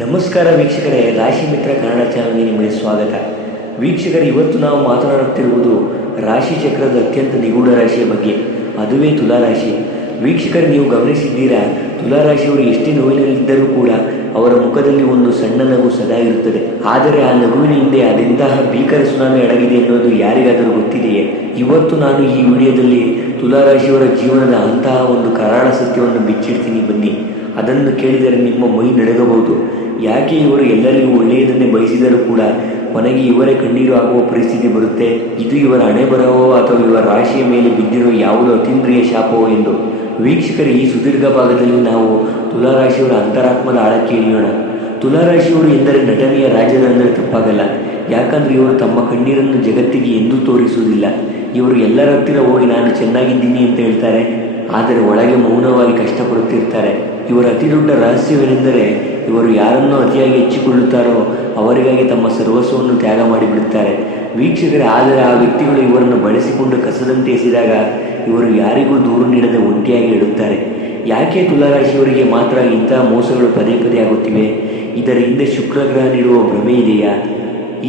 ನಮಸ್ಕಾರ ವೀಕ್ಷಕರೇ, ರಾಶಿ ಮಿತ್ರ ಕನ್ನಡ ಚಾನಲ್ಗೆ ನಿಮಗೆ ಸ್ವಾಗತ. ವೀಕ್ಷಕರೇ, ಇವತ್ತು ನಾವು ಮಾತನಾಡುತ್ತಿರುವುದು ರಾಶಿ ಚಕ್ರದ ಅತ್ಯಂತ ನಿಗೂಢ ರಾಶಿಯ ಬಗ್ಗೆ, ಅದುವೇ ತುಲಾರಾಶಿ. ವೀಕ್ಷಕರೇ, ನೀವು ಗಮನಿಸಿದ್ದೀರಾ, ತುಲಾರಾಶಿಯವರು ಎಷ್ಟೇ ನೋವಿನಲ್ಲಿದ್ದರೂ ಕೂಡ ಅವರ ಮುಖದಲ್ಲಿ ಒಂದು ಸಣ್ಣ ನಗು ಸದಾ ಇರುತ್ತದೆ. ಆದರೆ ಆ ನಗುವಿನ ಹಿಂದೆ ಅದೆಂತಹ ಭೀಕರ ಸುನಾಮಿ ಅಡಗಿದೆ ಎನ್ನುವುದು ಯಾರಿಗಾದರೂ ಗೊತ್ತಿದೆಯೇ? ಇವತ್ತು ನಾನು ಈ ವಿಡಿಯೋದಲ್ಲಿ ತುಲಾರಾಶಿಯವರ ಜೀವನದ ಅಂತಹ ಒಂದು ಕರಾಳ ಸತ್ಯವನ್ನು ಬಿಚ್ಚಿಡ್ತೀನಿ. ಬನ್ನಿ, ಅದನ್ನು ಕೇಳಿದರೆ ನಿಮ್ಮ ಮೈ ನಡುಗಬಹುದು. ಯಾಕೆ ಇವರು ಎಲ್ಲರಿಗೂ ಒಳ್ಳೆಯದನ್ನೇ ಬಯಸಿದರೂ ಕೂಡ ಕೊನೆಗೆ ಇವರೇ ಕಣ್ಣೀರು ಆಗುವ ಪರಿಸ್ಥಿತಿ ಬರುತ್ತೆ? ಇದು ಇವರ ಹಣೆ ಬರವೋ ಅಥವಾ ಇವರ ರಾಶಿಯ ಮೇಲೆ ಬಿದ್ದಿರೋ ಯಾವುದೋ ಅತೀಂದ್ರಿಯ ಶಾಪವೋ ಎಂದು. ವೀಕ್ಷಕರು, ಈ ಸುದೀರ್ಘ ಭಾಗದಲ್ಲಿ ನಾವು ತುಲಾರಾಶಿಯವರ ಅಂತರಾತ್ಮದ ಆಳಕ್ಕೆ ಇಳಿಯೋಣ. ತುಲಾರಾಶಿಯವರು ಎಂದರೆ ನಟನೆಯ ರಾಜ್ಯದ ಅಂದರೆ ತಪ್ಪಾಗಲ್ಲ. ಯಾಕಂದರೆ ಇವರು ತಮ್ಮ ಕಣ್ಣೀರನ್ನು ಜಗತ್ತಿಗೆ ಎಂದೂ ತೋರಿಸುವುದಿಲ್ಲ. ಇವರು ಎಲ್ಲರ ಹತ್ತಿರ ಹೋಗಿ ನಾನು ಚೆನ್ನಾಗಿದ್ದೀನಿ ಅಂತ ಹೇಳ್ತಾರೆ, ಆದರೆ ಒಳಗೆ ಮೌನವಾಗಿ ಕಷ್ಟಪಡುತ್ತಿರ್ತಾರೆ. ಇವರ ಅತಿ ದೊಡ್ಡ ರಹಸ್ಯವೇನೆಂದರೆ, ಇವರು ಯಾರನ್ನು ಅತಿಯಾಗಿ ಹೆಚ್ಚಿಕೊಳ್ಳುತ್ತಾರೋ ಅವರಿಗಾಗಿ ತಮ್ಮ ಸರ್ವಸ್ವವನ್ನು ತ್ಯಾಗ ಮಾಡಿಬಿಡುತ್ತಾರೆ. ವೀಕ್ಷಕರೇ, ಆದರೆ ಆ ವ್ಯಕ್ತಿಗಳು ಇವರನ್ನು ಬಳಸಿಕೊಂಡು ಕಸದಂತೆ ಎಸೆದಾಗ ಇವರು ಯಾರಿಗೂ ದೂರು ನೀಡದೆ ಒಂಟಿಯಾಗಿ ಇಡುತ್ತಾರೆ. ಯಾಕೆ ತುಲಾರಾಶಿಯವರಿಗೆ ಮಾತ್ರ ಇಂತಹ ಮೋಸಗಳು ಪದೇ ಪದೇ ಆಗುತ್ತಿವೆ? ಇದರ ಹಿಂದೆ ಶುಕ್ರಗ್ರಹ ನೀಡುವ ಭ್ರಮೆ ಇದೆಯಾ?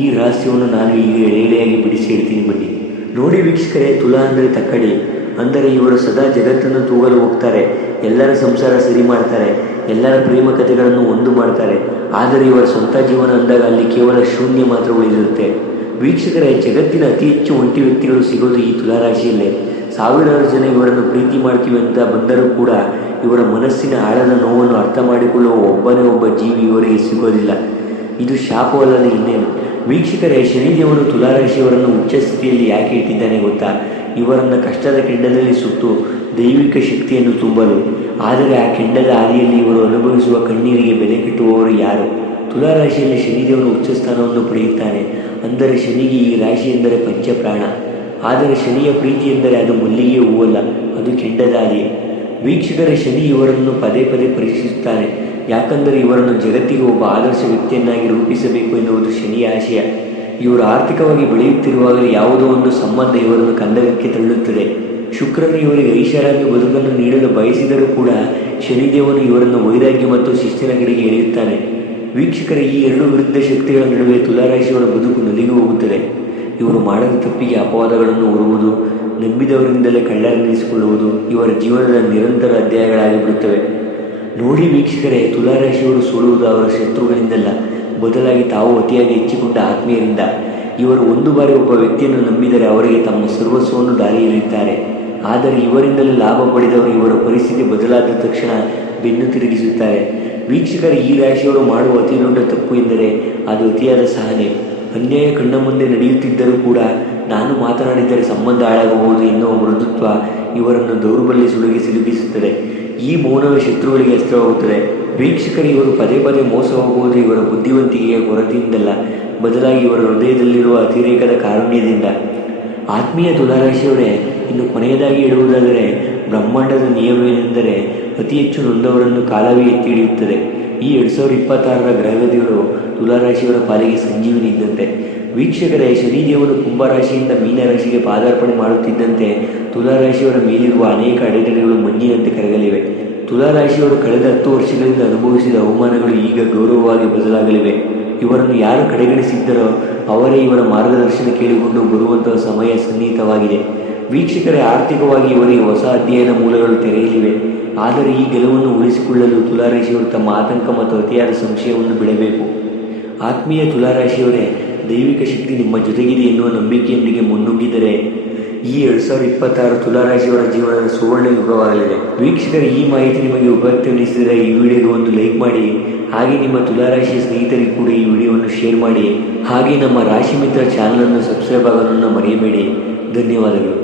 ಈ ರಹಸ್ಯವನ್ನು ನಾನು ಈಗ ಎಳೆಯಾಗಿ ಬಿಡಿಸಿ ಹೇಳ್ತೀನಿ. ಬನ್ನಿ ನೋಡಿ ವೀಕ್ಷಕರೇ, ತುಲಾ ಅಂದರೆ ತಕ್ಕಡಿ. ಅಂದರೆ ಇವರು ಸದಾ ಜಗತ್ತನ್ನು ತೂಗಲು ಹೋಗ್ತಾರೆ, ಎಲ್ಲರ ಸಂಸಾರ ಸರಿ ಮಾಡ್ತಾರೆ, ಎಲ್ಲರ ಪ್ರೇಮ ಕಥೆಗಳನ್ನು ಒಂದು ಮಾಡ್ತಾರೆ. ಆದರೆ ಇವರ ಸ್ವಂತ ಜೀವನ ಅಂದಾಗ ಅಲ್ಲಿ ಕೇವಲ ಶೂನ್ಯ ಮಾತ್ರ ಉಳಿದಿರುತ್ತೆ. ವೀಕ್ಷಕರೇ, ಜಗತ್ತಿನ ಅತಿ ಹೆಚ್ಚು ಒಂಟಿ ವ್ಯಕ್ತಿಗಳು ಸಿಗೋದು ಈ ತುಲಾರಾಶಿಯಲ್ಲೇ. ಸಾವಿರಾರು ಜನ ಇವರನ್ನು ಪ್ರೀತಿ ಮಾಡ್ತೀವಿ ಅಂತ ಬಂದರೂ ಕೂಡ ಇವರ ಮನಸ್ಸಿನ ಆಳದ ನೋವನ್ನು ಅರ್ಥ ಮಾಡಿಕೊಳ್ಳುವ ಒಬ್ಬನೇ ಒಬ್ಬ ಜೀವಿ ಇವರಿಗೆ ಸಿಗೋದಿಲ್ಲ. ಇದು ಶಾಪವಲ್ಲದೆ ಇನ್ನೇನು? ವೀಕ್ಷಕರೇ, ಶನಿದೇವನು ತುಲಾರಾಶಿಯವರನ್ನು ಉಚ್ಚ ಸ್ಥಿತಿಯಲ್ಲಿ ಯಾಕೆ ಇಟ್ಟಿದ್ದಾನೆ ಗೊತ್ತಾ? ಇವರನ್ನು ಕಷ್ಟದ ಕೆಂಡದಲ್ಲಿ ಸುಟ್ಟು ದೈವಿಕ ಶಕ್ತಿಯನ್ನು ತುಂಬಲು. ಆದರೆ ಆ ಕೆಂಡದ ಹಾದಿಯಲ್ಲಿ ಇವರು ಅನುಭವಿಸುವ ಕಣ್ಣೀರಿಗೆ ಬೆಲೆ ಕಟ್ಟುವವರು ಯಾರು? ತುಲಾರಾಶಿಯಲ್ಲಿ ಶನಿದೇವನು ಉಚ್ಚ ಸ್ಥಾನವನ್ನು ಪಡೆಯುತ್ತಾನೆ. ಅಂದರೆ ಶನಿಗೆ ಈ ರಾಶಿ ಎಂದರೆ ಪಂಚಪ್ರಾಣ. ಆದರೆ ಶನಿಯ ಪ್ರೀತಿ ಎಂದರೆ ಅದು ಮಲ್ಲಿಗೆ ಹೂವಲ್ಲ, ಅದು ಕೆಂಡದ ಹಾದಿ. ವೀಕ್ಷಕರ, ಶನಿ ಇವರನ್ನು ಪದೇ ಪದೇ ಪರೀಕ್ಷಿಸುತ್ತಾನೆ. ಯಾಕಂದರೆ ಇವರನ್ನು ಜಗತ್ತಿಗೆ ಒಬ್ಬ ಆದರ್ಶ ವ್ಯಕ್ತಿಯನ್ನಾಗಿ ರೂಪಿಸಬೇಕು ಎನ್ನುವುದು ಶನಿಯ ಆಶಯ. ಇವರು ಆರ್ಥಿಕವಾಗಿ ಬೆಳೆಯುತ್ತಿರುವಾಗಲೇ ಯಾವುದೋ ಒಂದು ಸಂಬಂಧ ಇವರನ್ನು ಕಂದಕಕ್ಕೆ ತಳ್ಳುತ್ತದೆ. ಶುಕ್ರನು ಇವರಿಗೆ ಐಷಾರಾಮಿ ಬದುಕನ್ನು ನೀಡಲು ಬಯಸಿದರೂ ಕೂಡ ಶನಿದೇವನು ಇವರನ್ನು ವೈರಾಗ್ಯ ಮತ್ತು ಶಿಸ್ತಿನ ಕಡೆಗೆ ಎಳೆಯುತ್ತಾನೆ. ವೀಕ್ಷಕರ, ಈ ಎರಡು ವಿರುದ್ಧ ಶಕ್ತಿಗಳ ನಡುವೆ ತುಲಾರಾಶಿಯವರ ಬದುಕು ನಲಿದು ಹೋಗುತ್ತದೆ. ಇವರು ಮಾಡದ ತಪ್ಪಿಗೆ ಅಪವಾದಗಳನ್ನು ಹೊರುವುದು, ನಂಬಿದವರಿಂದಲೇ ಕಳ್ಳರೆನಿಸಿಕೊಳ್ಳುವುದು ಇವರ ಜೀವನದ ನಿರಂತರ ಅಧ್ಯಾಯಗಳಾಗಿಬಿಡುತ್ತವೆ. ನೋಡಿ ವೀಕ್ಷಕರೇ, ತುಲಾರಾಶಿಯವರು ಸೋಲುವುದು ಅವರ ಶತ್ರುಗಳಿಂದಲ್ಲ, ಬದಲಾಗಿ ತಾವು ಅತಿಯಾಗಿ ಹೆಚ್ಚಿಕೊಂಡ ಆತ್ಮೀಯರಿಂದ. ಇವರು ಒಂದು ಬಾರಿ ಒಬ್ಬ ವ್ಯಕ್ತಿಯನ್ನು ನಂಬಿದರೆ ಅವರಿಗೆ ತಮ್ಮ ಸರ್ವಸ್ವವನ್ನು ದಾರಿಯಲ್ಲಿದ್ದಾರೆ. ಆದರೆ ಇವರಿಂದಲೇ ಲಾಭ ಪಡೆದವರು ಇವರ ಪರಿಸ್ಥಿತಿ ಬದಲಾದ ತಕ್ಷಣ ಬೆನ್ನು ತಿರುಗಿಸುತ್ತಾರೆ. ವೀಕ್ಷಕರ, ಈ ರಾಶಿಯವರು ಮಾಡುವ ಅತಿ ದೊಡ್ಡ ತಪ್ಪು ಎಂದರೆ ಅದು ಅತಿಯಾದ ಸಹನೆ. ಅನ್ಯಾಯ ಕಣ್ಣ ಮುಂದೆ ನಡೆಯುತ್ತಿದ್ದರೂ ಕೂಡ ನಾನು ಮಾತನಾಡಿದರೆ ಸಂಬಂಧ ಹಾಳಾಗಬಹುದು ಎನ್ನುವ ಮೃದುತ್ವ ಇವರನ್ನು ದೌರ್ಬಲ್ಯ ಸುಳಿಗೆ ಸಿಲುಕಿಸುತ್ತದೆ. ಈ ಮೌನವೇ ಶತ್ರುಗಳಿಗೆ ಅಸ್ತ್ರವಾಗುತ್ತದೆ. ವೀಕ್ಷಕರು, ಇವರು ಪದೇ ಪದೇ ಮೋಸ ಹೋಗುವುದು ಇವರ ಬುದ್ಧಿವಂತಿಕೆಯ ಕೊರತೆಯಿಂದಲ್ಲ, ಬದಲಾಗಿ ಇವರ ಹೃದಯದಲ್ಲಿರುವ ಅತಿರೇಕದ ಕಾರುಣ್ಯದಿಂದ. ಆತ್ಮೀಯ ತುಲಾರಾಶಿಯವರೇ, ಇನ್ನು ಕೊನೆಯದಾಗಿ ಹೇಳುವುದಾದರೆ, ಬ್ರಹ್ಮಾಂಡದ ನಿಯಮವೇನೆಂದರೆ ಅತಿ ಹೆಚ್ಚು ನೊಂದವರನ್ನು ಕಾಲವೇ ಎತ್ತಿ ಹಿಡಿಯುತ್ತದೆ. ಈ 2026ರ ಗ್ರಹಗತಿಗಳು ತುಲಾರಾಶಿಯವರ ಪಾಲಿಗೆ ಸಂಜೀವಿನಿ ಇದ್ದಂತೆ. ವೀಕ್ಷಕರೇ, ಶನಿದೇವನು ಕುಂಭರಾಶಿಯಿಂದ ಮೀನರಾಶಿಗೆ ಪಾದಾರ್ಪಣೆ ಮಾಡುತ್ತಿದ್ದಂತೆ ತುಲಾರಾಶಿಯವರ ಮೇಲಿರುವ ಅನೇಕ ಅಡೆತಡೆಗಳು ಮಂಜಿನಂತೆ ಕರಗಲಿವೆ. ತುಲಾರಾಶಿಯವರು ಕಳೆದ 10 ವರ್ಷಗಳಿಂದ ಅನುಭವಿಸಿದ ಅವಮಾನಗಳು ಈಗ ಗೌರವವಾಗಿ ಬದಲಾಗಲಿವೆ. ಇವರನ್ನು ಯಾರು ಕಡೆಗಣಿಸಿದ್ದರೋ ಅವರೇ ಇವರ ಮಾರ್ಗದರ್ಶನ ಕೇಳಿಕೊಂಡು ಬರುವಂತಹ ಸಮಯ ಸನ್ನಿಹಿತವಾಗಿದೆ. ವೀಕ್ಷಕರೇ, ಆರ್ಥಿಕವಾಗಿ ಇವರಿಗೆ ಹೊಸ ಅಧ್ಯಯನ ಮೂಲಗಳು ತೆರೆಯಲಿವೆ. ಆದರೆ ಈ ಗೆಲುವನ್ನು ಉಳಿಸಿಕೊಳ್ಳಲು ತುಲಾರಾಶಿಯವರು ತಮ್ಮ ಆತಂಕ ಮತ್ತು ಅತಿಯಾದ ಸಂಶಯವನ್ನು ಬಿಡಬೇಕು. ಆತ್ಮೀಯ ತುಲಾರಾಶಿಯವರೇ, ದೈವಿಕ ಶಕ್ತಿ ನಿಮ್ಮ ಜೊತೆಗಿದೆ ಎನ್ನುವ ನಂಬಿಕೆಯೊಂದಿಗೆ ಮುನ್ನುಗ್ಗಿದರೆ ಈ 2026 ತುಲಾರಾಶಿಯವರ ಜೀವನದ ಸುವರ್ಣ ಯುಗವಾಗಲಿದೆ. ವೀಕ್ಷಕರೇ, ಈ ಮಾಹಿತಿ ನಿಮಗೆ ಉಪಯುಕ್ತವೆನಿಸಿದರೆ ಈ ವಿಡಿಯೋಗೆ ಒಂದು ಲೈಕ್ ಮಾಡಿ. ಹಾಗೆ ನಿಮ್ಮ ತುಲಾರಾಶಿಯ ಸ್ನೇಹಿತರಿಗೆ ಕೂಡ ಈ ವಿಡಿಯೋವನ್ನು ಶೇರ್ ಮಾಡಿ. ಹಾಗೆ ನಮ್ಮ ರಾಶಿ ಮಿತ್ರ ಚಾನಲನ್ನು ಸಬ್ಸ್ಕ್ರೈಬ್ ಆಗೋದನ್ನು ಮರೆಯಬೇಡಿ. ಧನ್ಯವಾದಗಳು.